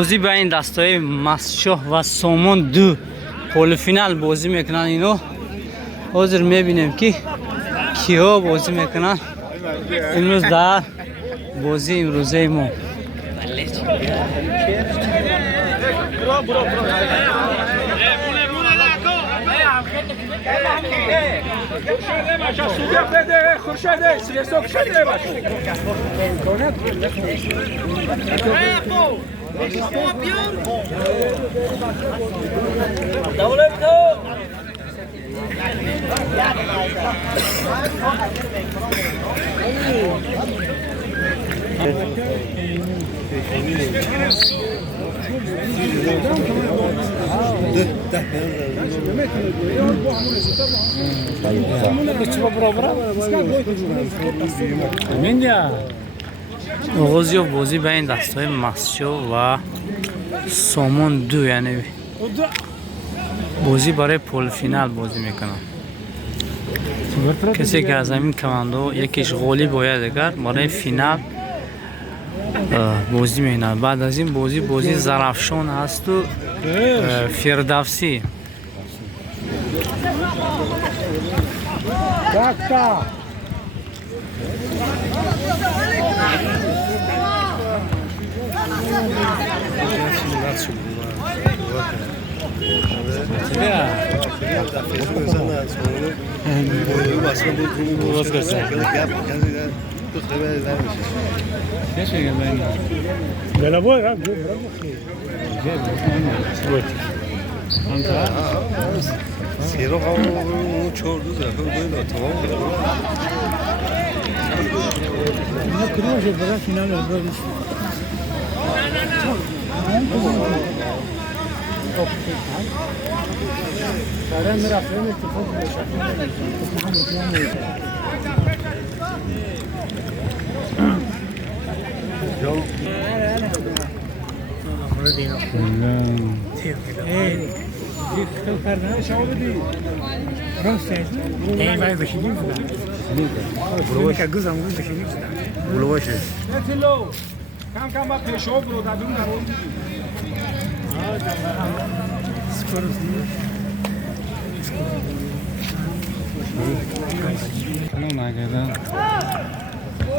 بازی بین دستای مسشاه و سامان دو پولفینال بازی میکنن. اینو حاضر میبینیم که کیا بازی میکنن امروز در بازی امروزه ما. آغازی بازی بین دستای مسشو و سامان دو، یعنی بازی برای پول فینال بازی میکنن. کسی که از همین کماندو یکیش غالیب باید اگر برای فینال بازی میکنن. بعد از این بازی زرافشان هست و فردوسی.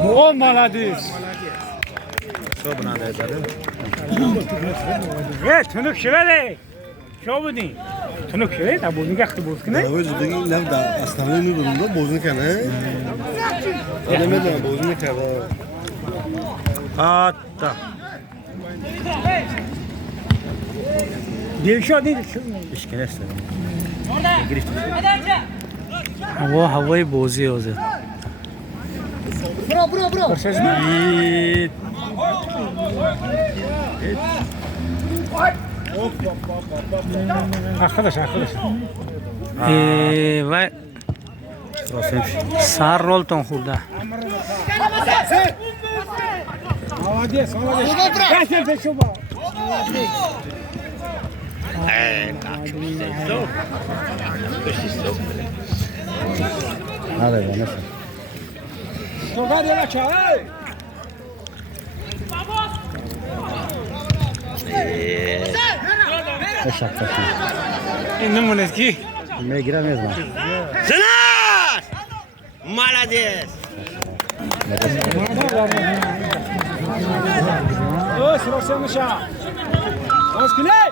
О, молодец! Что бы надо это, да? Тунук шевеле! Что будем? Тунук шевеле, а будем как-то будем, не? Вы же такие, да, основные нужно, да, бозунка, не? Я не знаю, бозунка, да. А, так. Девчонки, değil. İşkeneşler. هوای بازی حاضر. Arkadaş. و سر رولتون خورده. Молодец. Катя, ты что? Hadi be, nasıl? Tocar ya la çay. Eşak taşı. Ne monetki? Buraya giremeyiz mi? Сынаш! Молодец! О, срочно наша. Оскилей!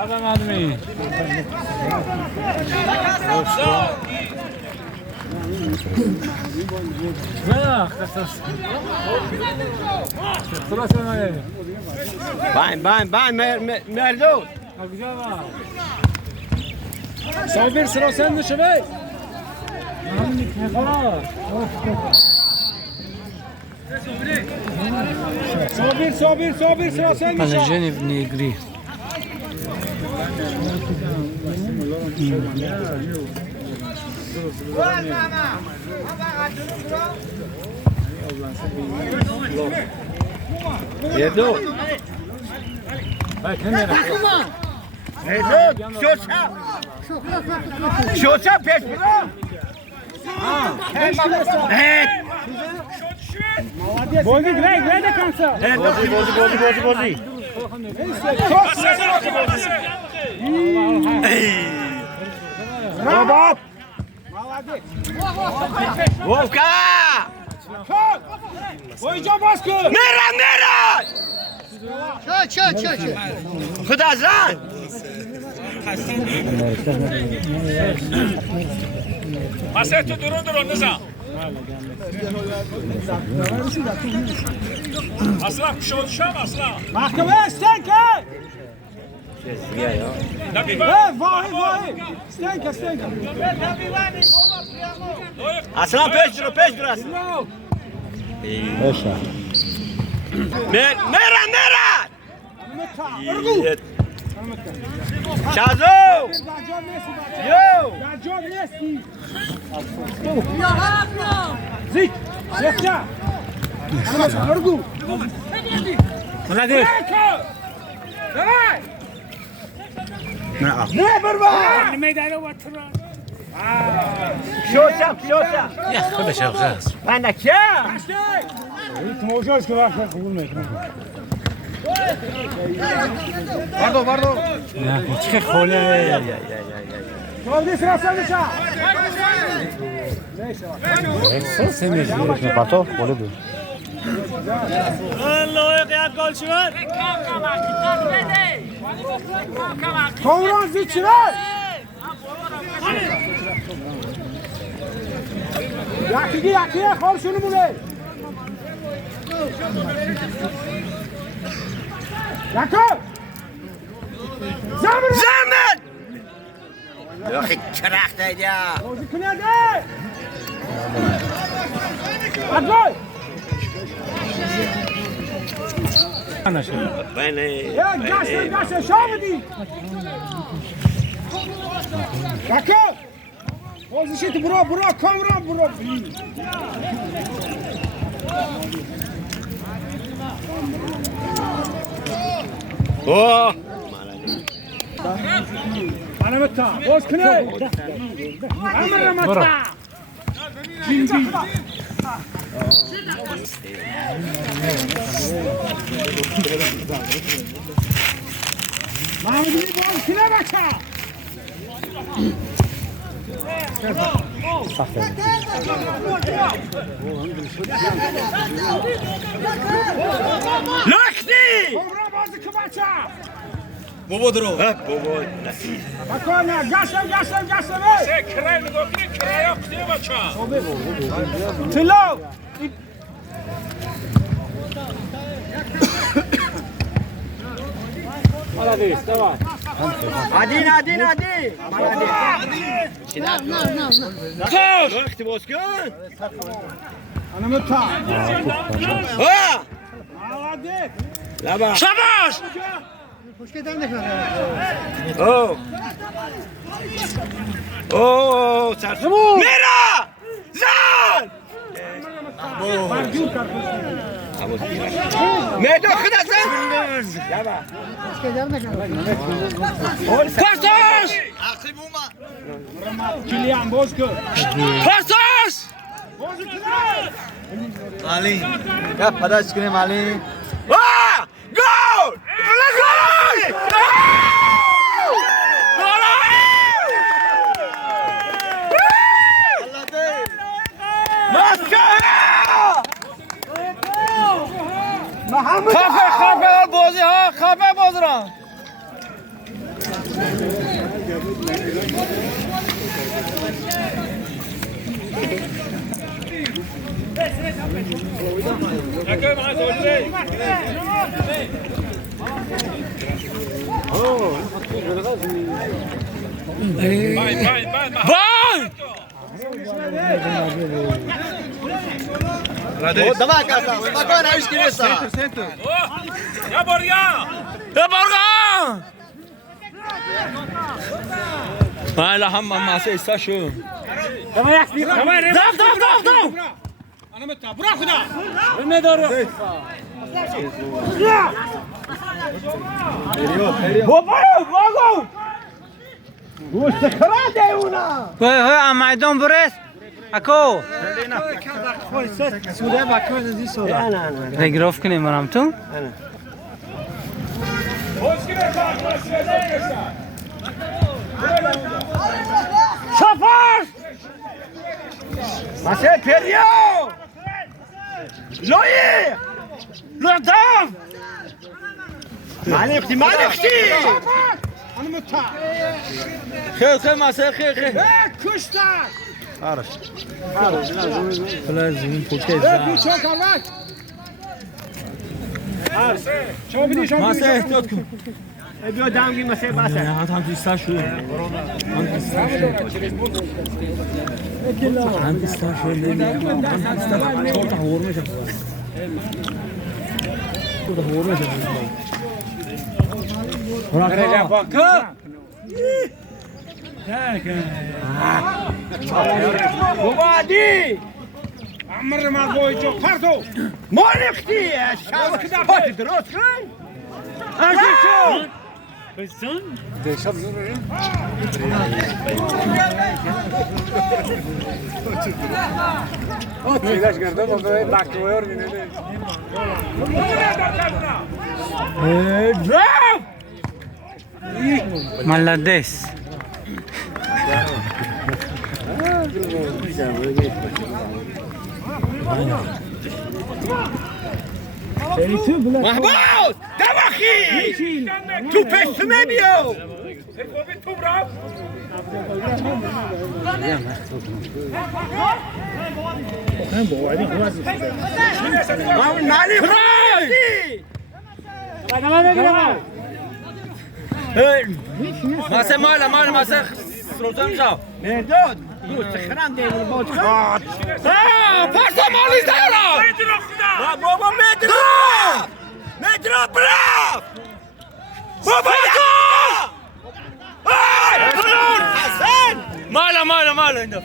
Adam admi. Бань, мerdou! Sabir sıra sende şebey. Sabir sıra sende. Kalejeni v negri. Merdou! Şoça peş bro! Bozi, gledaj, gledaj kam se. Vozi. Robot. Vovka! Boyunca baskı. Mera! Khuda zan! Haset durun Nizam. Aslan kuşağı düşer mi aslan? Mahkeme stenke! Vahid! Stenke! Aslan peş dur aslan. Mera! Yet. Şazo! Yo! Zik! Zekça! Argu! Молодец! Давай! Ne بربا! ميدانه وتر. Şoça! Ya خودش آخر Ben de kim? Можешь говорить, قبول میکنم. Bardo. نه چه خوله Kaldı sırası dışa. Kovran zikçiler. Yakıya kol şunu bulay. Yakın. Zaman! Yok çıraktaydı ya. Ozu kınada. Adloy. Ya gasın şov edin. Yakın. Ozu şiti bura kavran bura. Oh! Ana mata. Oz kınay. Amra mata. Cindi. Mahmud'un boz kına baka. Lakti! Kovra bazı kıvaça. Bobodro. Bakona gasem. Sen kray mi dokni kraya kıya baça. Tilo. Молодец, давай. Adin. Koş! Lakti bozkun. Ana mata. Ha! Молодец. Laba. Şabaş! Oh, sarsın. Mera! Zan! Medo kıdasın. Laba. Pastos! Kilian Bozkır. Pastos! Mali. Ya padaş kine Mali. Ah! Gol! Gol! Kafe bozu ha, kafe bozura. Давай, Каса, спокойно, аж кинеса. Ya Borga! Hala hamma masa isa şu. Давай, Дав! Ana mata, bırak kuda. Ne doğru? های میدان برس اکو تلگراف کنیم برام تو Şafar! Masaya periyor! Loyi! Lordam! Malikti, malikti! Hanımı ta! خیر خیر مسئله خیر خیر Kuşlar! Plazim poket. Bir çok almak! شما بدید شما مسئله احتیاط کن بیا دم گیر مسئله بسه نه هم دیستا شو هم دیستا شو هم دیستا چهار تا هور میشه تو هور میشه Recep Hakkı! Baba hadi! Amr marboy çok pardon! Malik diye! Şavkı da pati درست کن! Erkekço! Telaş کرده بابا بکویر بینه Malades. محمود دواخی تو پشتمه بیو محمود مالی خواهی مسئله مال مسئله روزم شو مرداد دوست خرم دیمون باز خواهد پارسا مالی دارم بابا مدرا براف بابا حسن مال اینجا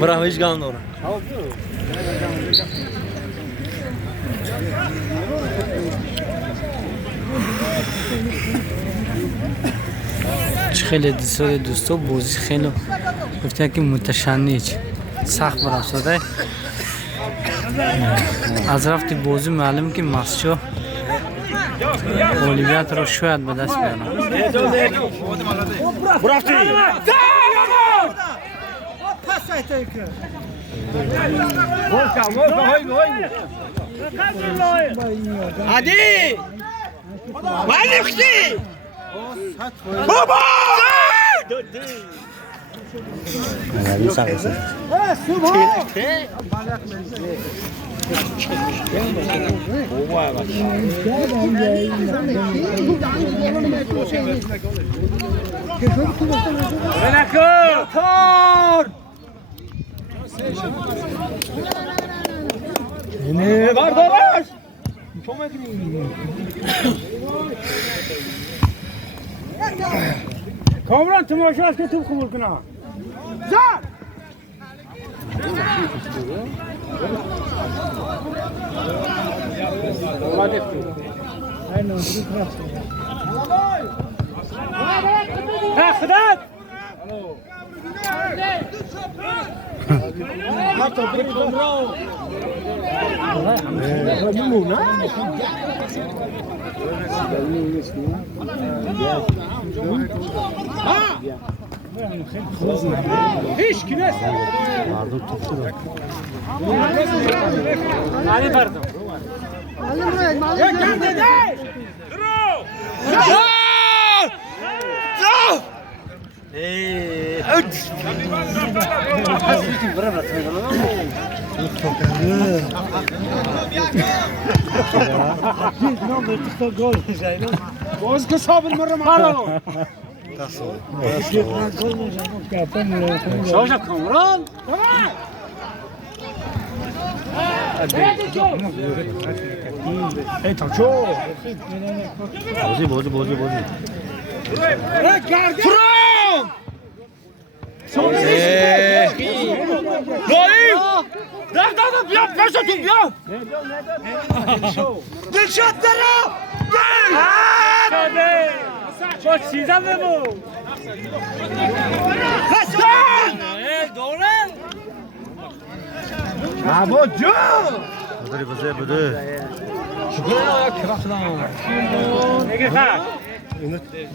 برام هیچ گام ندارم خیلی دوستو بازی خیلی گفتن که متشنج سخت برام شده از رفتی بازی معلوم که مسشو اولیویت رو شاید به دست بیارم برافتی عادی مالکتی بابا Ne var dolaş? Kamran tamaşa ke tu kabul kna. Zar. Ha خدات. Hiç kines. Ali pardon. Ya geldi de. باز که صابر مره مالو شوشا کامران ای تا چو بازی فرام دادم بیا پشت تو بیا دلشاد درا با چیزم ببو حسن دوره عبا جو بده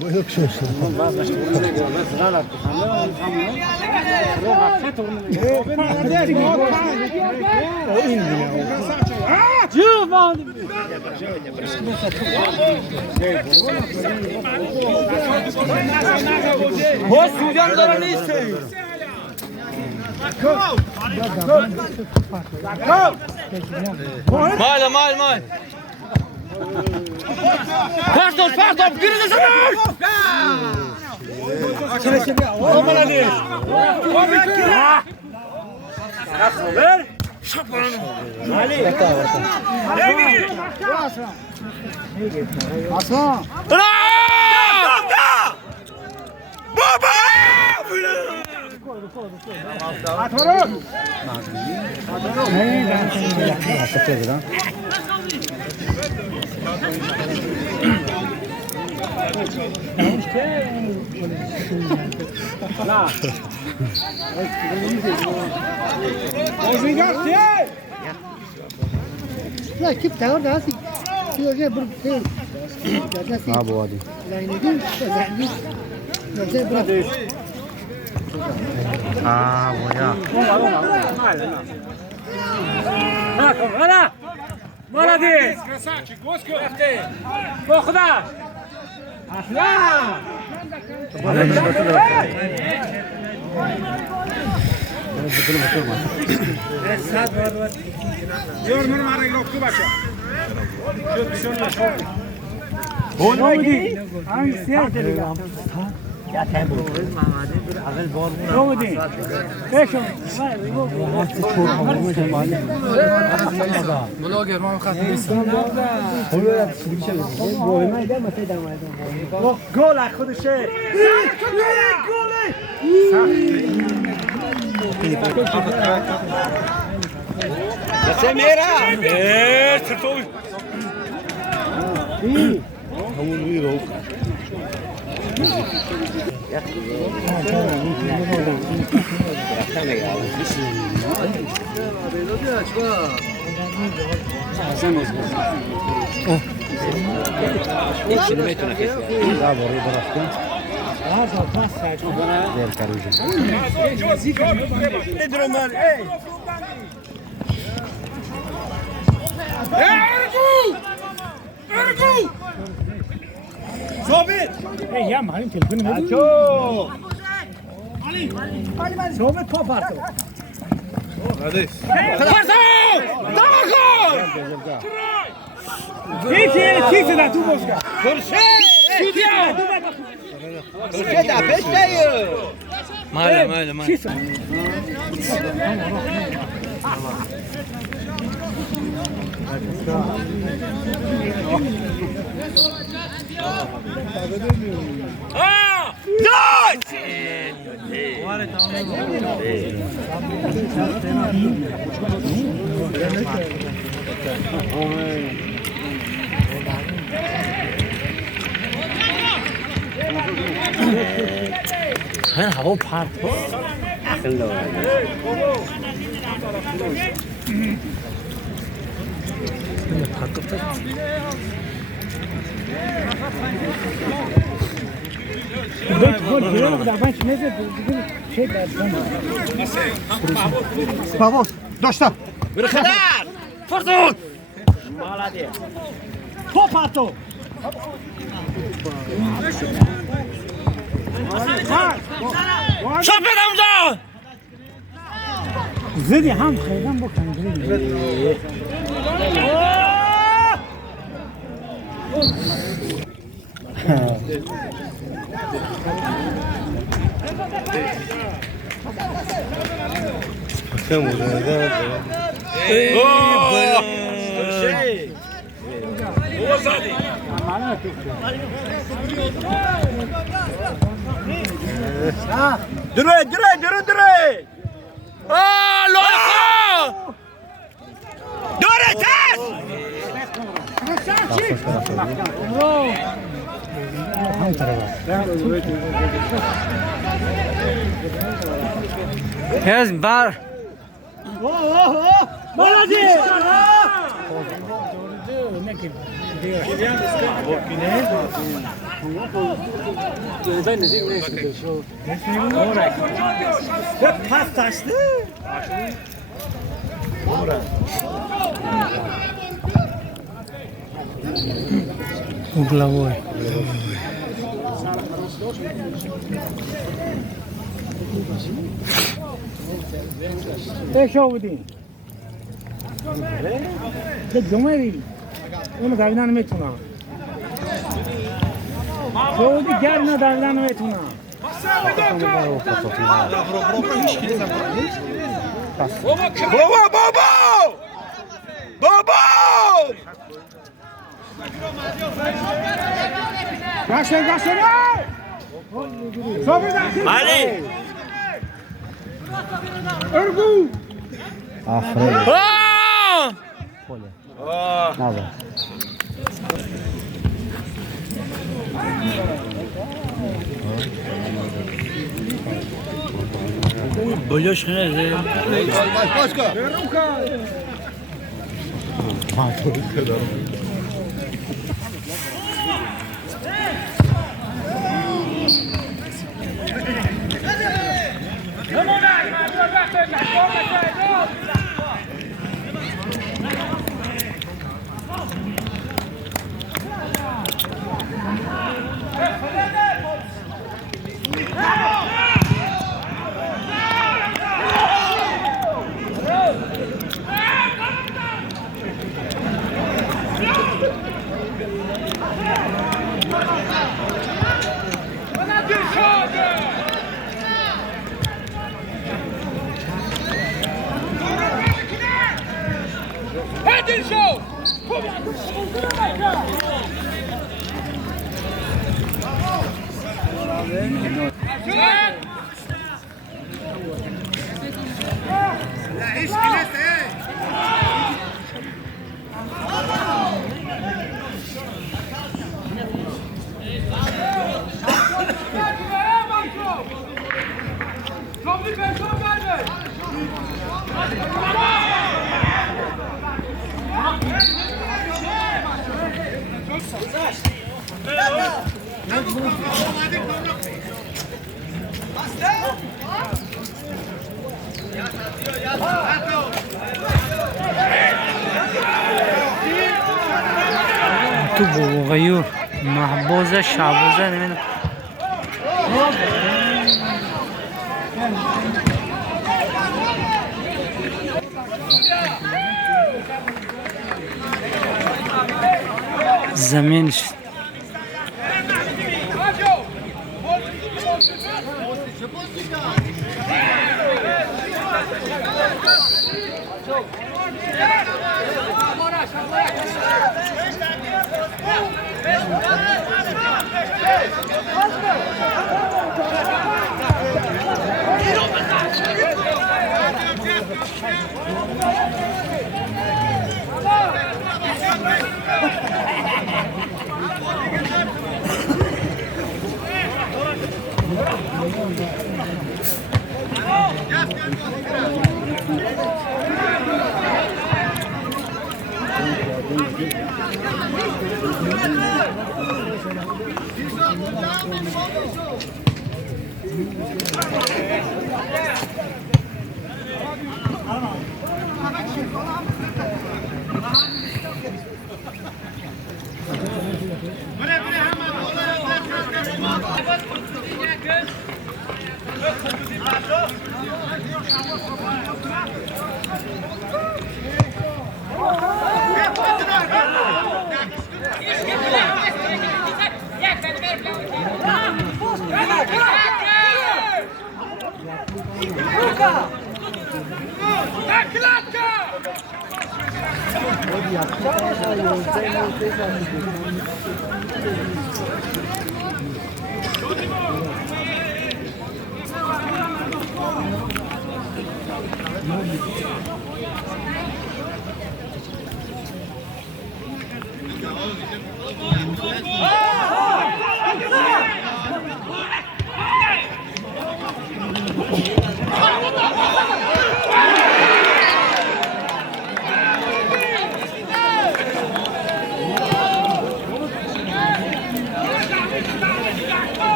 Bu yok şey. Boş sucanlara ne istiyor? Mal. Pardon, giriş sana. Aman hadi. Ver. Ali. Aslan. Baba! Atarım. لا كيف تعود هاسي في وجه برد Ha bu hadi. لا ينادين زعلين زي برد Ha bu ya. Ana! Молодец! Красавчик, Госько. Бохда! Aslan! Yormun var yoktu başa. Olmadı. Hangisi? Ya tabu. Olmadı. Beşo. بلوگر ما خاطر گل از خودشه. گل. میرا. چطور؟ Hamur bir yok. Hey ya malum telefonu ne? Sohbet papartı. Hadi. Hiç da tu boşka. Male. Sen hava part. Vamos, dosta. Bırakadar! Fırsat! Maladi! Popato! Şapet amca! Zedi ham xeydan bu kandı. Bakın burada. Dure! Aa, loka! Dure tez! Yes, bar. Молодец! پس تاشته Uglavoy. شو بودین چه جمعی اون دویدن میتونم سعودی گرم نه دویدن میتونم بابا گاشه صبر داخل بله ارگو بلوش خیلی başka تو بابا غیور محبوزه شعبوزه نمیدونم زمینش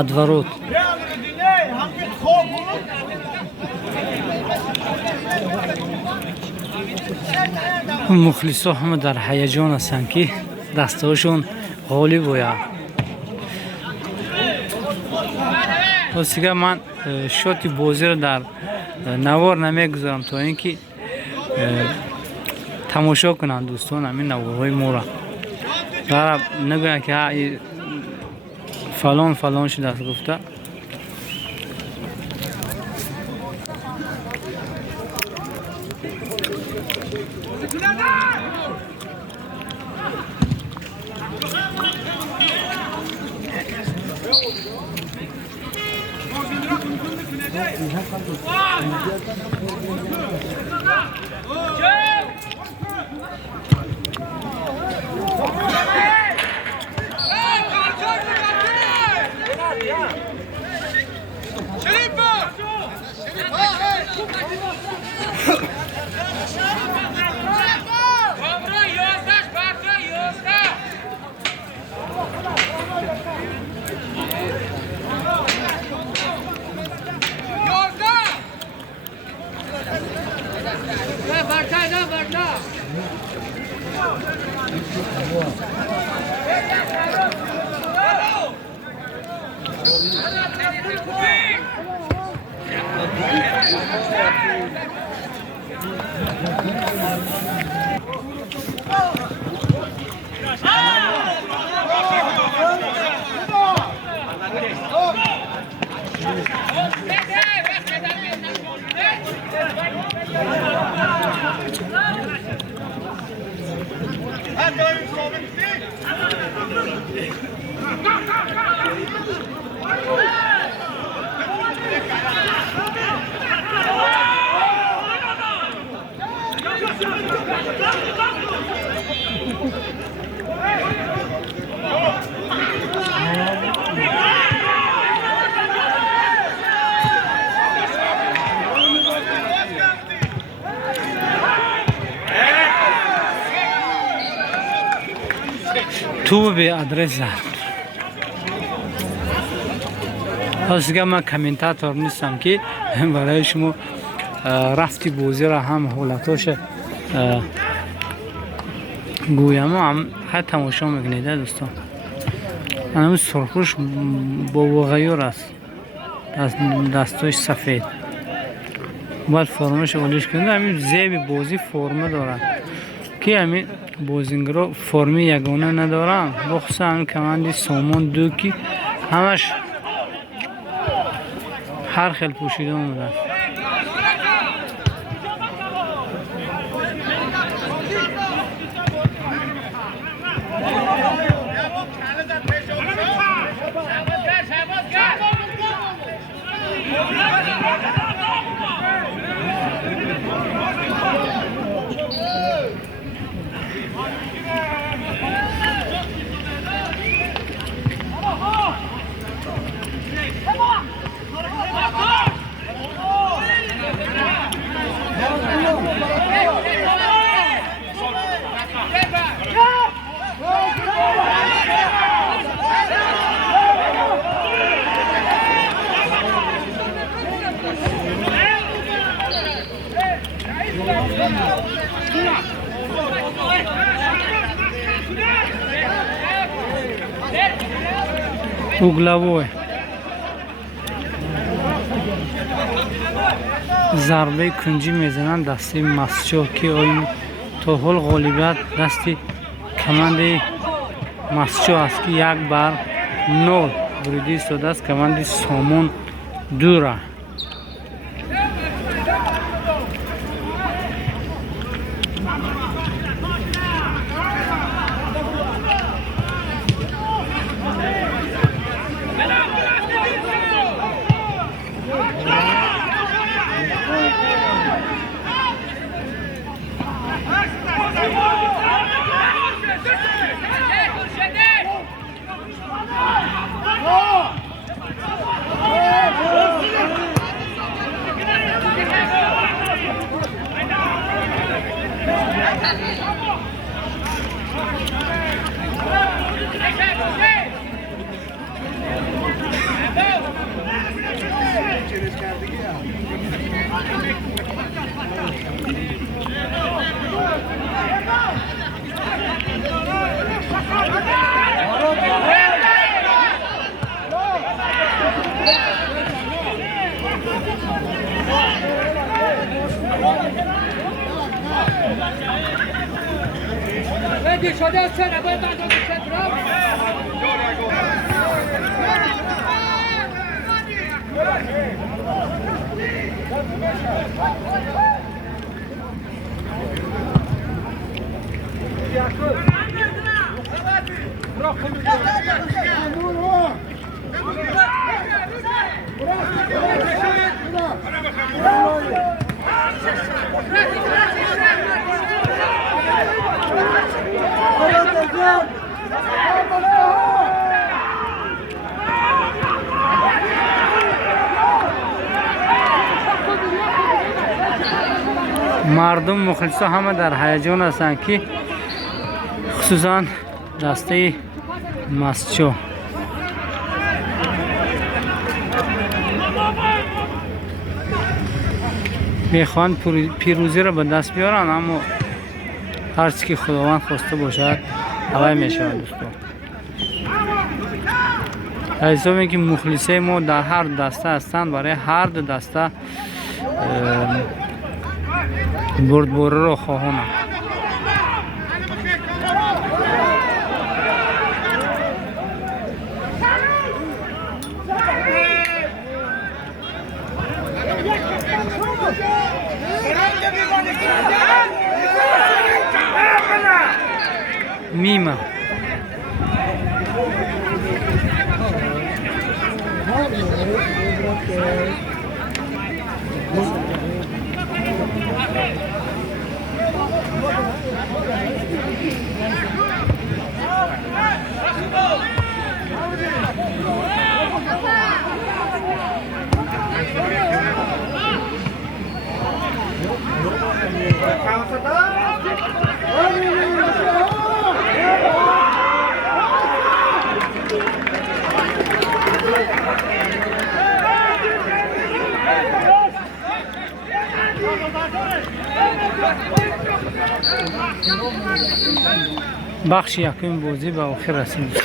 адворот. мухлисо ҳама дар ҳаяҷон ҳастанд ки дастаҳошон ғолиб ояд. осига ман шоти бозиро дар навор намегузорам то ин ки тамошо кунанд дӯстон ҳамин наворҳои моро. гараб нагӯянд ки фалон фалон шудааст гуфта. تو به آدرس زد. آسیگه من کامنتاتور نیستم که برای شما رفتی بازی را هم حالتاش گویم هم حتی تماشا میکنید دوستان. همین سرخوش با وغیور است، دستاش سفید. باید فرمش اولیش کنید. همین زیب بازی فرم دارد که همین بازیگرا فرمی یگانه ندارن. بخصوصا همین کماندی سامان دو که همش هر خیل پوشیده اومده. угловой ضربه کنجی میزنن دستی مسجو که این تا حال غالبیت دستی کماندی مسجو است که 1-0 بریدی شده است. کماندی سامان دوره. مردم مخلصا همه در هیجان هستند که خصوصا دسته مسجد میخوان پیروزی را به دست بیارن، اما هر چی که خداوند خواسته باشد هوای میشود دوستان. حساب اینکه مخلصه ما در هر دسته هستند، برای هر دو دسته بردباره را خواهند. میمه بخش یکم بازی به آخر رسید.